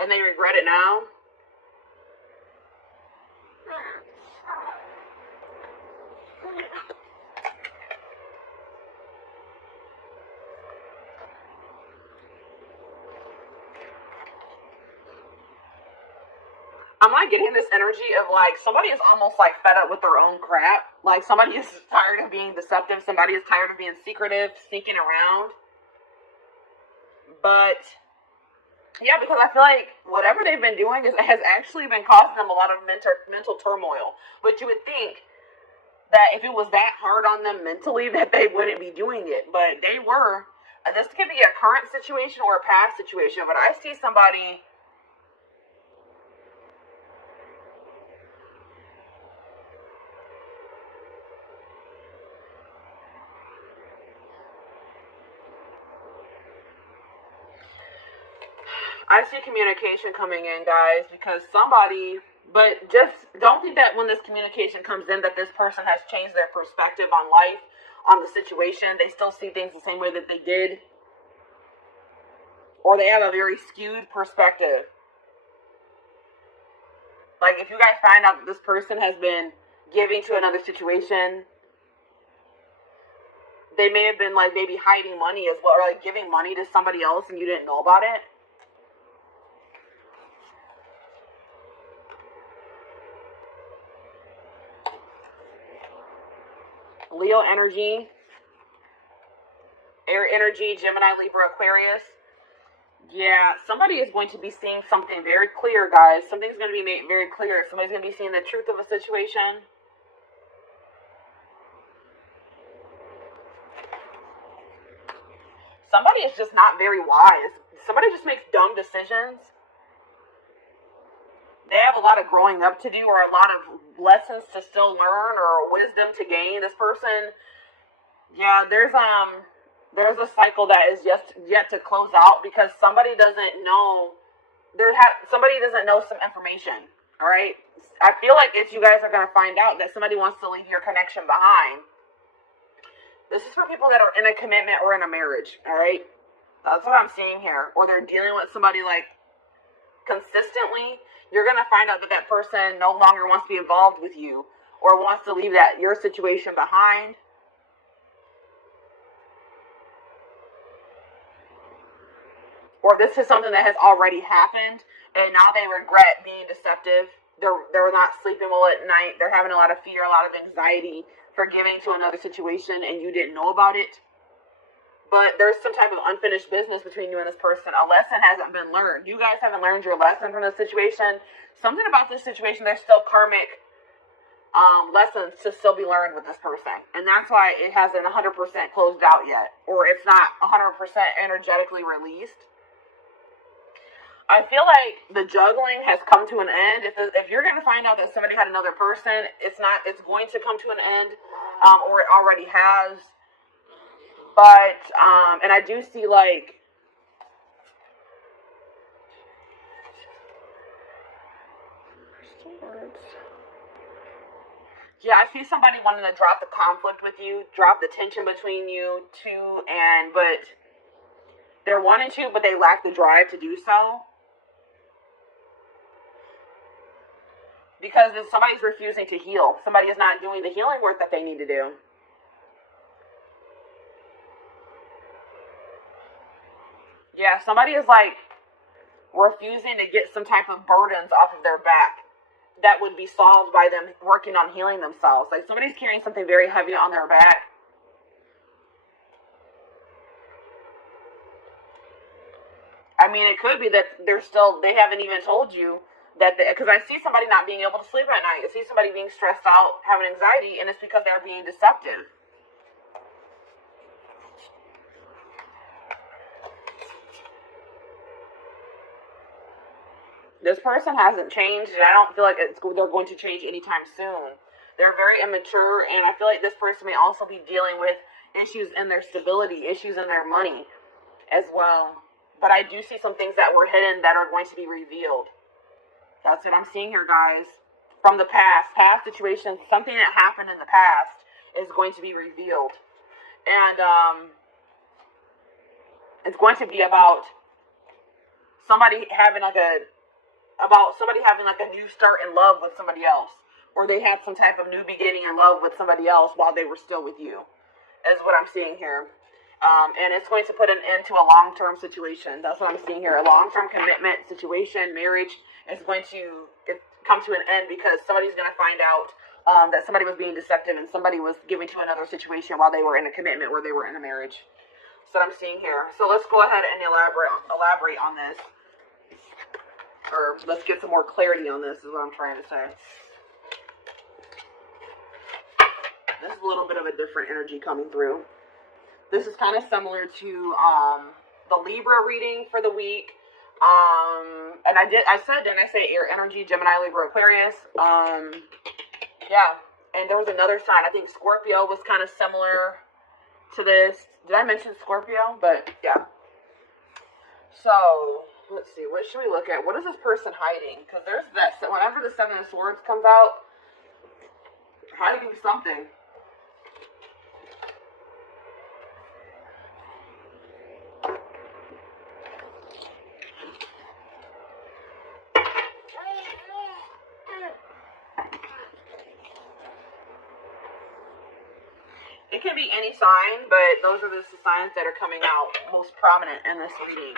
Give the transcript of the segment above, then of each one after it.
And they regret it now. I'm like getting this energy of like somebody is almost like fed up with their own crap. Like somebody is tired of being deceptive. Somebody is tired of being secretive, sneaking around. But yeah, because I feel like whatever they've been doing has actually been causing them a lot of mental turmoil. But you would think that if it was that hard on them mentally that they wouldn't be doing it. But they were. This could be a current situation or a past situation. But I see somebody. I see communication coming in, guys, because somebody, but just don't think that when this communication comes in that this person has changed their perspective on life, on the situation. They still see things the same way that they did, or they have a very skewed perspective. Like, if you guys find out that this person has been giving to another situation, they may have been, like, maybe hiding money as well, or, like, giving money to somebody else and you didn't know about it. Leo energy, air energy, Gemini, Libra, Aquarius. Yeah, somebody is going to be seeing something very clear, guys. Something's going to be made very clear. Somebody's going to be seeing the truth of a situation. Somebody is just not very wise. Somebody just makes dumb decisions. They have a lot of growing up to do, or a lot of lessons to still learn, or wisdom to gain. This person, yeah, there's a cycle that is yet to close out because somebody doesn't know. Somebody doesn't know some information. All right, I feel like if you guys are gonna find out that somebody wants to leave your connection behind, this is for people that are in a commitment or in a marriage. All right, that's what I'm seeing here. Or they're dealing with somebody like consistently. You're gonna find out that that person no longer wants to be involved with you, or wants to leave your situation behind. Or this is something that has already happened, and now they regret being deceptive. They're not sleeping well at night. They're having a lot of fear, a lot of anxiety for giving to another situation, and you didn't know about it. But there's some type of unfinished business between you and this person. A lesson hasn't been learned. You guys haven't learned your lesson from this situation. Something about this situation, there's still karmic lessons to still be learned with this person. And that's why it hasn't 100% closed out yet. Or it's not 100% energetically released. I feel like the juggling has come to an end. If you're going to find out that somebody had another person, it's going to come to an end, or it already has. But, and I do see, like, yeah, I see somebody wanting to drop the conflict with you, drop the tension between you two, but they're wanting to, but they lack the drive to do so. Because somebody's refusing to heal. Somebody is not doing the healing work that they need to do. Yeah, somebody is like refusing to get some type of burdens off of their back that would be solved by them working on healing themselves. Like somebody's carrying something very heavy on their back. I mean, it could be that they haven't even told you that, because I see somebody not being able to sleep at night. I see somebody being stressed out, having anxiety, and it's because they're being deceptive. This person hasn't changed, and I don't feel like they're going to change anytime soon. They're very immature, and I feel like this person may also be dealing with issues in their stability, issues in their money as well. But I do see some things that were hidden that are going to be revealed. That's what I'm seeing here, guys. From the past situations, something that happened in the past is going to be revealed. And it's going to be about somebody having like a new start in love with somebody else, or they had some type of new beginning in love with somebody else while they were still with you, is what I'm seeing here. And it's going to put an end to a long-term situation. That's what I'm seeing here. A long-term commitment situation, marriage, is going to come to an end because somebody's going to find out that somebody was being deceptive and somebody was giving to another situation while they were in a commitment or they were in a marriage. That's what I'm seeing here. So let's go ahead and elaborate on this. Or let's get some more clarity on this is what I'm trying to say. This is a little bit of a different energy coming through. This is kind of similar to the Libra reading for the week. And I said, didn't I say air energy, Gemini, Libra, Aquarius? Yeah. And there was another sign. I think Scorpio was kind of similar to this. Did I mention Scorpio? But yeah. So let's see. What should we look at? What is this person hiding? Because there's that. Whenever the Seven of Swords comes out, hiding something. It can be any sign, but those are the signs that are coming out most prominent in this reading.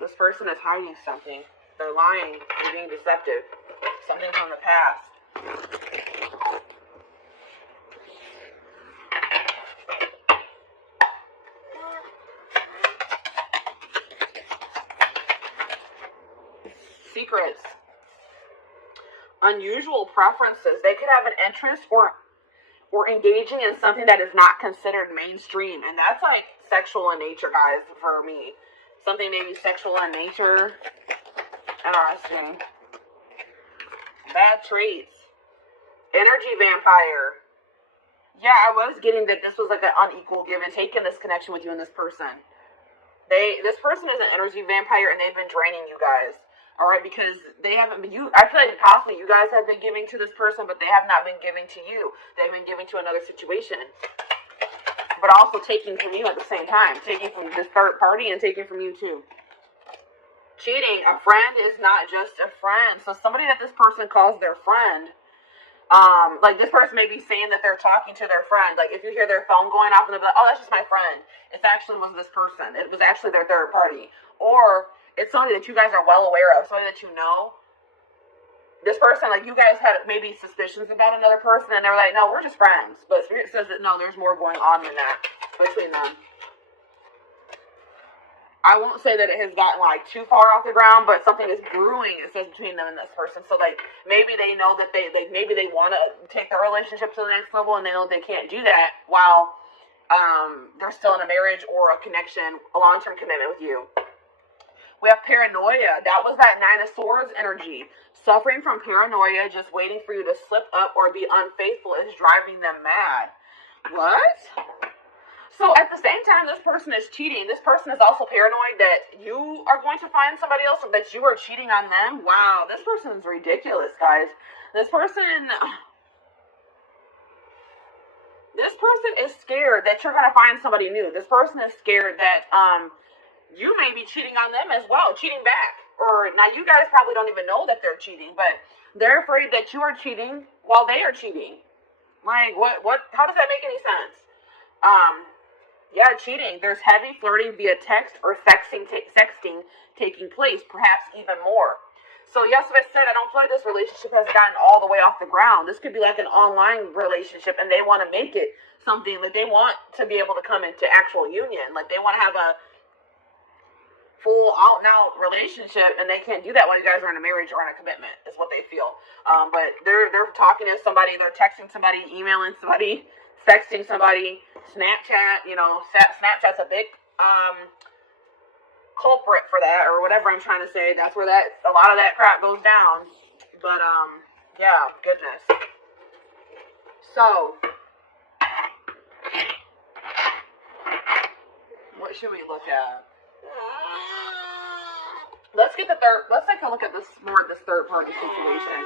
This person is hiding something. They're lying. They're being deceptive. Something from the past. Secrets. Unusual preferences. They could have an interest or engaging in something that is not considered mainstream. And that's like sexual in nature, guys, for me. Something maybe sexual in nature. Interesting. Bad traits. Energy vampire. Yeah, I was getting that this was like an unequal give and take in this connection with you and this person. This person is an energy vampire and they've been draining you guys. Alright, because they haven't been, I feel like possibly you guys have been giving to this person, but they have not been giving to you. They've been giving to another situation. But also taking from you at the same time. Taking from this third party and taking from you too. Cheating. A friend is not just a friend. So somebody that this person calls their friend, like this person may be saying that they're talking to their friend. Like if you hear their phone going off and they'll be like, oh, that's just my friend. It actually was this person. It was actually their third party. Or it's somebody that you guys are well aware of, somebody that you know. This person, like you guys had maybe suspicions about another person, and they were like, no, we're just friends. But Spirit says that no, there's more going on than that between them. I won't say that it has gotten like too far off the ground, but something is brewing, it says, between them and this person. So like maybe they know that maybe they want to take their relationship to the next level, and they know they can't do that while they're still in a marriage or a connection, a long-term commitment with you. We have paranoia. That was that Nine of Swords energy. Suffering from paranoia, just waiting for you to slip up or be unfaithful is driving them mad. What? So at the same time this person is cheating, this person is also paranoid that you are going to find somebody else or that you are cheating on them. Wow, this person is ridiculous, guys. This person is scared that you're going to find somebody new. This person is scared that you may be cheating on them as well, cheating back. Or now you guys probably don't even know that they're cheating, but they're afraid that you are cheating while they are cheating. Like what how does that make any sense? Yeah, cheating. There's heavy flirting via text or sexting taking place, perhaps even more. So yes, as I said, I don't feel like this relationship has gotten all the way off the ground. This could be like an online relationship and they want to make it something that they want to be able to come into actual union. Like they want to have a full out and out relationship, and they can't do that when you guys are in a marriage or in a commitment, is what they feel. But they're talking to somebody, they're texting somebody, emailing somebody, sexting somebody, Snapchat. You know, Snapchat's a big culprit for that, or whatever I'm trying to say. That's where a lot of that crap goes down. But yeah, goodness. So what should we look at? Let's take a look at this third party situation.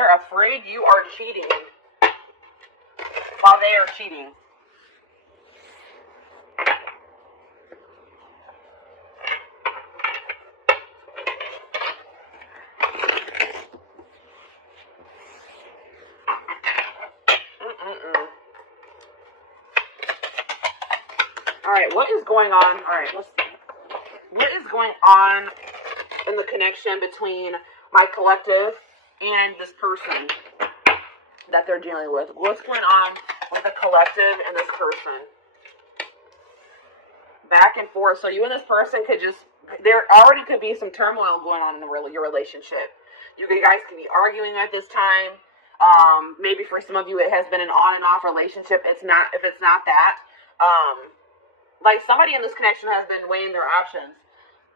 they're afraid you are cheating while they are cheating. Alright, what is going on? Alright, let's see. What is going on in the connection between my collective and this person that they're dealing with? What's going on with the collective and this person? Back and forth. So you and this person could just, there already could be some turmoil going on in your relationship. You guys could be arguing at this time. Maybe for some of you it has been an on and off relationship. If it's not that. Like somebody in this connection has been weighing their options,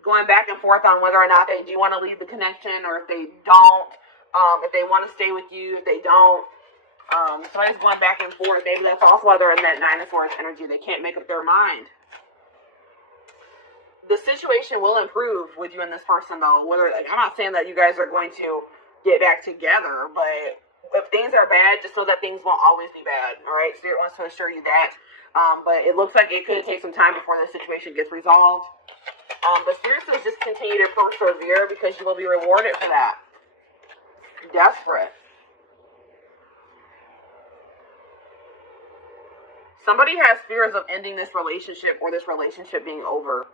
going back and forth on whether or not they do want to leave the connection, or if they don't, if they want to stay with you, if they don't. Somebody's going back and forth. Maybe that's also why they're in that 9 of Swords energy. They can't make up their mind. The situation will improve with you and this person, though. I'm not saying that you guys are going to get back together, but if things are bad, just know that things won't always be bad. All right, Spirit wants to assure you that. But it looks like it could take some time before the situation gets resolved. But Spirit says just continue to persevere because you will be rewarded for that. Desperate. Somebody has fears of ending this relationship or this relationship being over.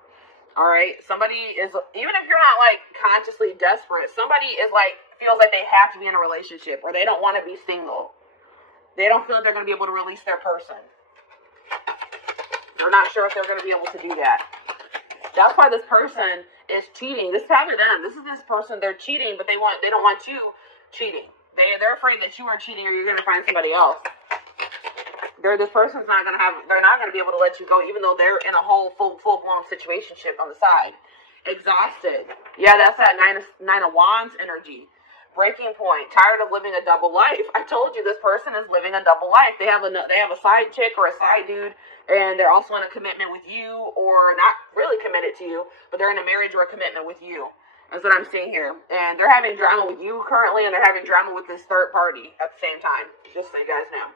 Alright? Somebody is, even if you're not like consciously desperate, somebody is like, feels like they have to be in a relationship or they don't want to be single. They don't feel like they're going to be able to release their person. They're not sure if they're going to be able to do that. That's why this person is cheating. This is probably them. This is this person. They're cheating, but they don't want you cheating. They're afraid that you are cheating or you're going to find somebody else. This person's not going to they're not going to be able to let you go, even though they're in a whole full-blown situationship on the side. Exhausted. Yeah, that's that nine of Wands energy. Breaking point. Tired of living a double life. I told you this person is living a double life. They have a side chick or a side dude, and they're also in a commitment with you, or not really committed to you, but they're in a marriage or a commitment with you. That's what I'm seeing here. And they're having drama with you currently, and they're having drama with this third party at the same time. Just so you guys know.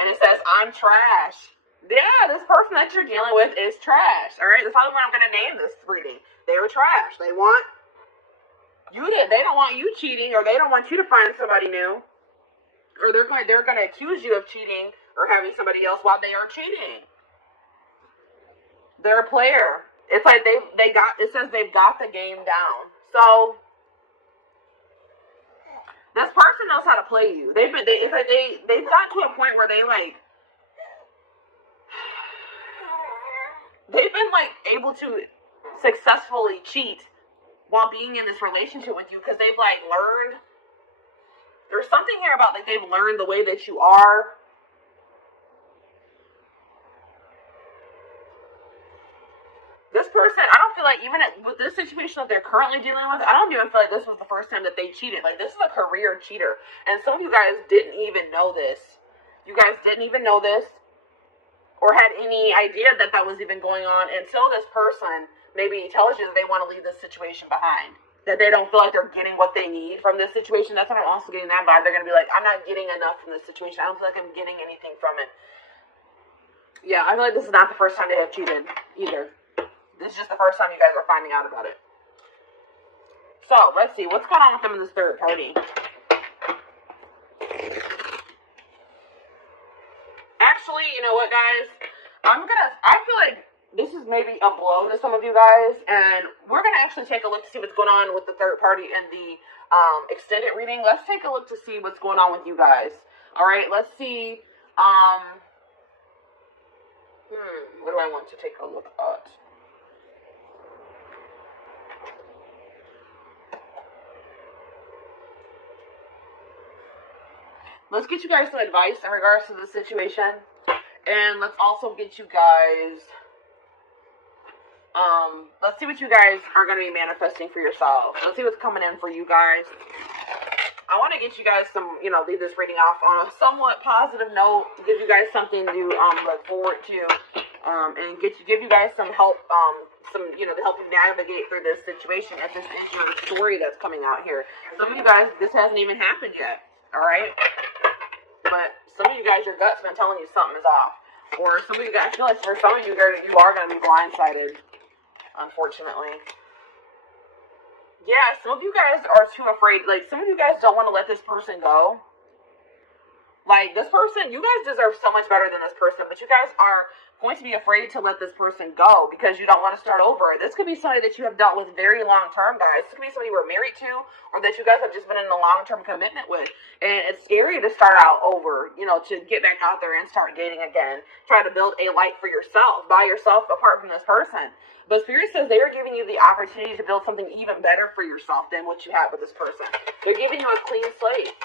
And it says, I'm trash. Yeah, this person that you're dealing with is trash. All right, that's probably what I'm going to name this reading. They were trash. They want you to, they don't want you cheating, or they don't want you to find somebody new, or they're going to accuse you of cheating or having somebody else while they are cheating. They're a player. It's like it says they've got the game down. So this person knows how to play you. They've gotten to a point where they've been able to successfully cheat while being in this relationship with you, because they've learned. There's something here about they've learned the way that you are. This person, I don't feel like, even with this situation that they're currently dealing with, I don't even feel like this was the first time that they cheated. This is a career cheater. And some of you guys didn't even know this. You guys didn't even know this, or had any idea that was even going on, until this person maybe tells you that they want to leave this situation behind. That they don't feel like they're getting what they need from this situation. That's what I'm also getting that vibe. They're going to be like, I'm not getting enough from this situation. I don't feel like I'm getting anything from it. Yeah, I feel like this is not the first time they have cheated either. This is just the first time you guys are finding out about it. So, let's see. What's going on with them in this third party? Actually, you know what, guys? I feel like this is maybe a blow to some of you guys. And we're going to actually take a look to see what's going on with the third party in the extended reading. Let's take a look to see what's going on with you guys. Alright, let's see. What do I want to take a look at? Let's get you guys some advice in regards to the situation. And let's also get you guys, let's see what you guys are going to be manifesting for yourselves. Let's see what's coming in for you guys. I want to get you guys some, leave this reading off on a somewhat positive note, to give you guys something to look forward to, and give you guys some help, to help you navigate through this situation, if this is your story that's coming out here. Some of you guys, this hasn't even happened yet. All right? But some of you guys, your gut's been telling you something is off. Or some of you guys, I feel like for some of you, you are going to be blindsided, unfortunately. Yeah, some of you guys are too afraid. Like, some of you guys don't want to let this person go. Like, this person, you guys deserve so much better than this person, but you guys are going to be afraid to let this person go because you don't want to start over. This could be somebody that you have dealt with very long term, guys. This could be somebody you were married to or that you guys have just been in a long-term commitment with. And it's scary to start out over, you know, to get back out there and start dating again. Try to build a life for yourself, by yourself, apart from this person. But Spirit says they are giving you the opportunity to build something even better for yourself than what you have with this person. They're giving you a clean slate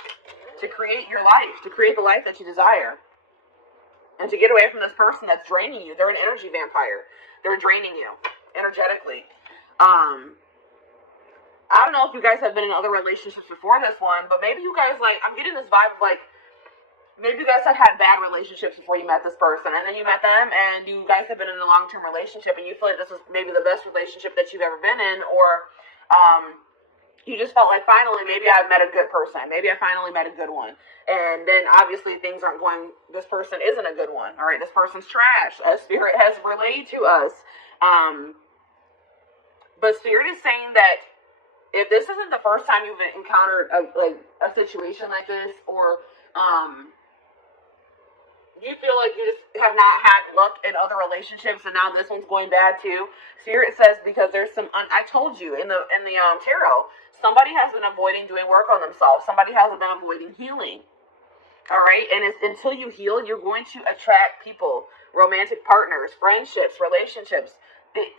to create your life, to create the life that you desire. And to get away from this person that's draining you. They're an energy vampire. They're draining you energetically. I don't know if you guys have been in other relationships before this one, but maybe you guys, like, I'm getting this vibe of, like, maybe you guys have had bad relationships before you met this person, and then you met them, and you guys have been in a long-term relationship, and you feel like this is maybe the best relationship that you've ever been in, or, you just felt like, finally, maybe I've met a good person. Maybe I finally met a good one. And then, obviously, things aren't going, this person isn't a good one. All right, this person's trash, as Spirit has relayed to us. But Spirit is saying that if this isn't the first time you've encountered a situation like this, or you feel like you just have not had luck in other relationships and now this one's going bad too, Spirit says because there's some, I told you in the tarot, somebody has been avoiding doing work on themselves. Somebody has been avoiding healing. All right? And it's until you heal, you're going to attract people, romantic partners, friendships, relationships.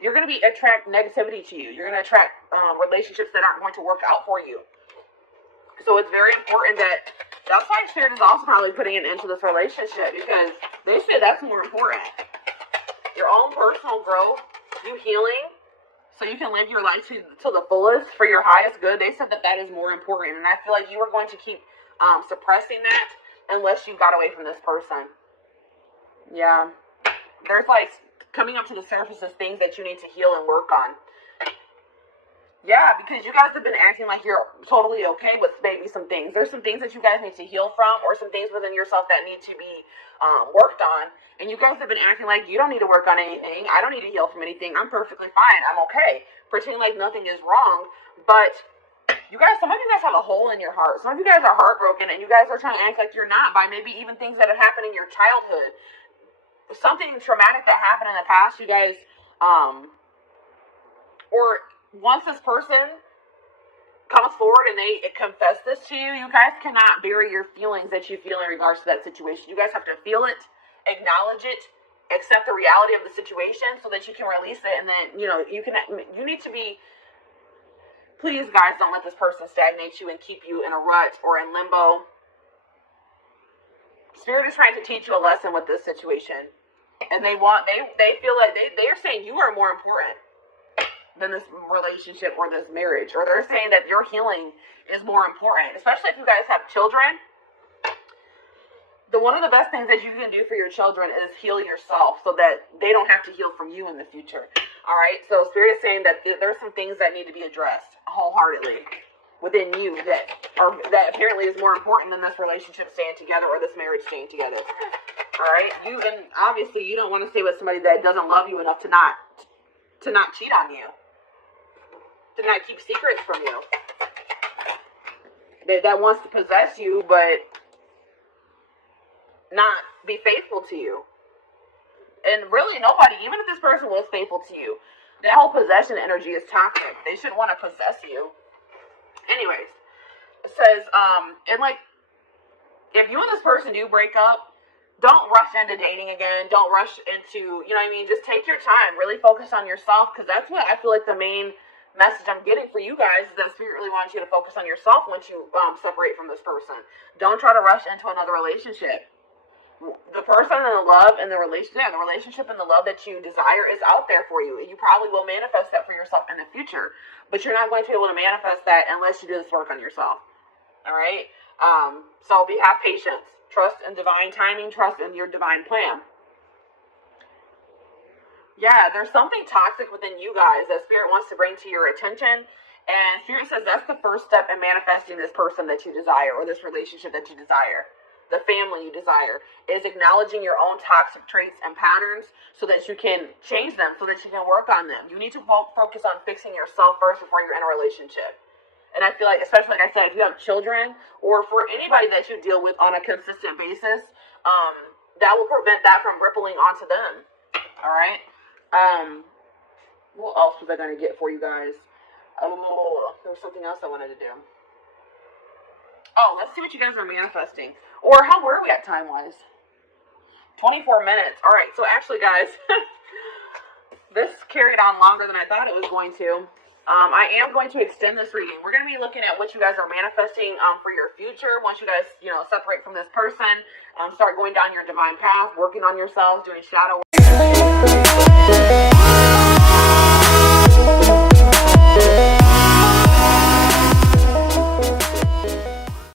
You're going to attract negativity to you. You're going to attract relationships that aren't going to work out for you. So it's very important that's why Spirit is also probably putting an end to this relationship, because they say that's more important. Your own personal growth, you healing, so you can live your life to the fullest for your highest good. They said that is more important. And I feel like you are going to keep suppressing that unless you got away from this person. Yeah. There's like coming up to the surface of things that you need to heal and work on. Yeah, because you guys have been acting like you're totally okay with maybe some things. There's some things that you guys need to heal from, or some things within yourself that need to be worked on. And you guys have been acting like you don't need to work on anything. I don't need to heal from anything. I'm perfectly fine. I'm okay. Pretending like nothing is wrong. But you guys, some of you guys have a hole in your heart. Some of you guys are heartbroken, and you guys are trying to act like you're not by maybe even things that have happened in your childhood. Something traumatic that happened in the past, you guys, or once this person comes forward and they confess this to you, you guys cannot bury your feelings that you feel in regards to that situation. You guys have to feel it, acknowledge it, accept the reality of the situation so that you can release it. And then, you need to be, please guys, don't let this person stagnate you and keep you in a rut or in limbo. Spirit is trying to teach you a lesson with this situation. And they feel like they are saying you are more important than this relationship or this marriage, or they're saying that your healing is more important, especially if you guys have children. One of the best things that you can do for your children is heal yourself so that they don't have to heal from you in the future. All right, so Spirit is saying that there's some things that need to be addressed wholeheartedly within you that apparently is more important than this relationship staying together or this marriage staying together. All right, and obviously you don't want to stay with somebody that doesn't love you enough to not cheat on you, to not keep secrets from you, that wants to possess you but not be faithful to you. And really nobody, even if this person was faithful to you, that whole possession energy is toxic. They shouldn't want to possess you. Anyways, it says, and like, if you and this person do break up, don't rush into dating again. Don't rush into, just take your time. Really focus on yourself, because that's what I feel like the main message I'm getting for you guys is that Spirit really wants you to focus on yourself once you separate from this person. Don't try to rush into another relationship. The person and the love and the relationship and the love that you desire is out there for you. You probably will manifest that for yourself in the future, but you're not going to be able to manifest that unless you do this work on yourself. All right? So have patience. Trust in divine timing. Trust in your divine plan. Yeah, there's something toxic within you guys that Spirit wants to bring to your attention. And Spirit says that's the first step in manifesting this person that you desire, or this relationship that you desire, the family you desire, is acknowledging your own toxic traits and patterns so that you can change them, so that you can work on them. You need to focus on fixing yourself first before you're in a relationship. And I feel like, especially like I said, if you have children, or for anybody that you deal with on a consistent basis, that will prevent that from rippling onto them. All right. What else was I going to get for you guys? There was something else I wanted to do. Oh, let's see what you guys are manifesting. Or how were we at time-wise? 24 minutes. All right. So actually, guys, this carried on longer than I thought it was going to. I am going to extend this reading. We're going to be looking at what you guys are manifesting for your future. Once you guys, separate from this person, start going down your divine path, working on yourselves, doing shadow work.